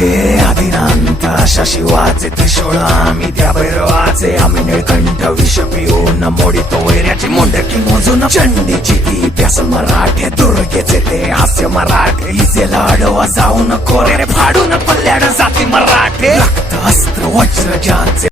आदिनांत अशा शिवाचे त्रिशूळ आम्ही त्या भैरवाचे आम्ही निळकंठ विष पिऊन मोडितो वैऱ्याची मुंडकी मोजून चंडीची ती प्यास मराठे दुर्गेचे ते हास्य मराठे इजेला अडवा जाऊन कोरे फाडून पल्ल्याड जाती मराठे रक्त अस्त्र वज्र ज्यांचे